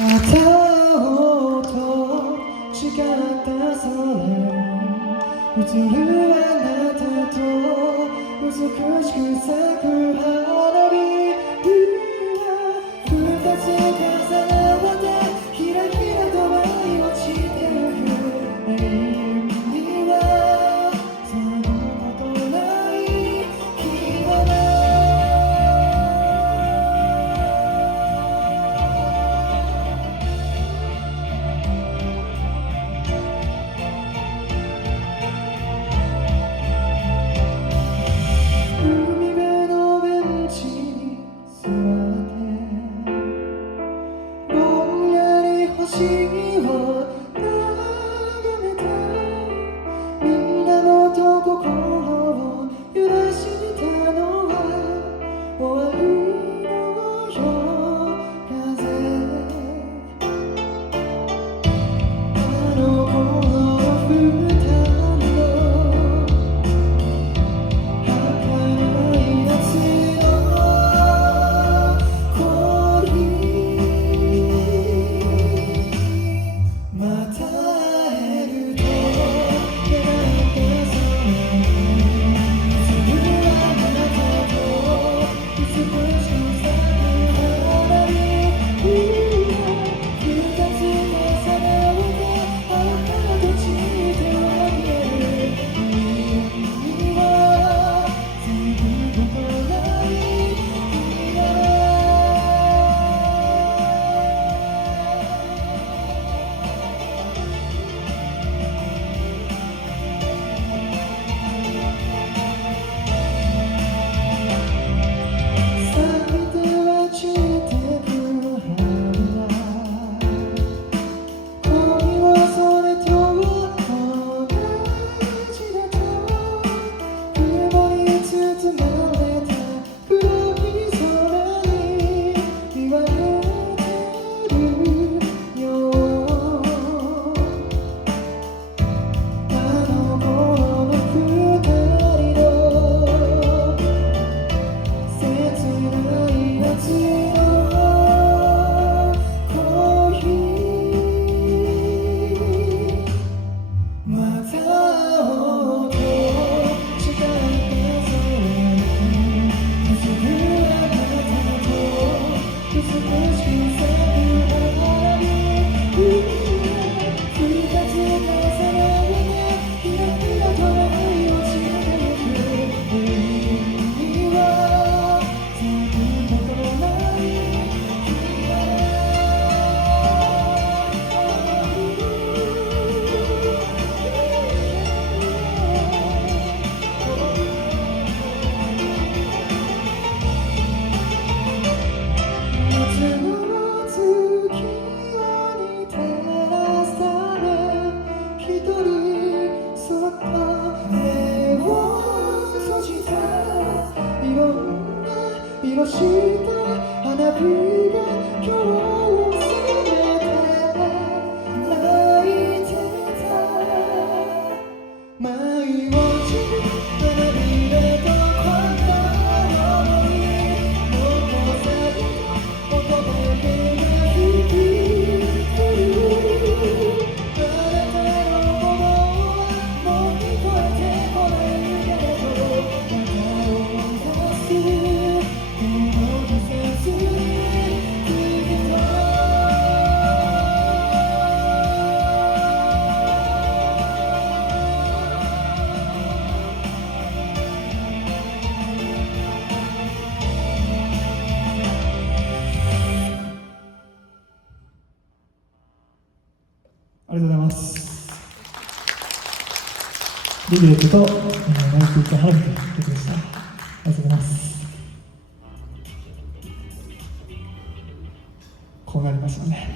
また会おうと誓った空に映るあなたと美しく咲く花火二つ重なってひらひらと舞い落ちてゆく永遠には去ることない火花海辺のベンチに座ってぼんやり星を眺めた源心を揺らしたのは終わりの夜風あの頃二人の儚い夏の恋また会えると願った空に映るあなたと美しく咲く花火二つ重なって赤と散っては見える永遠には過ぐことない日が咲いては散ってく春は恋はそれと同じだと雲に包まれた黒い空に言われてるよあの頃の二人の切ない夏の恋また会おうと誓った空に映るあなたと美しく咲く花火二つ重なってひらひらと舞い落ちてゆく永遠には咲くことない日が夏の月夜に照らされ一人そっと目を閉じたいろんな色した花火が今日を染めて泣いてた舞い落ちる花びらとこの想い残された音だけが響いてるあなたの想はもう聞こえてこないけれどまた思い出すこの季節にきっとありがとうございます。リリエットと泣いていた花火という曲でした。ありがとうございます。こうなりましたね。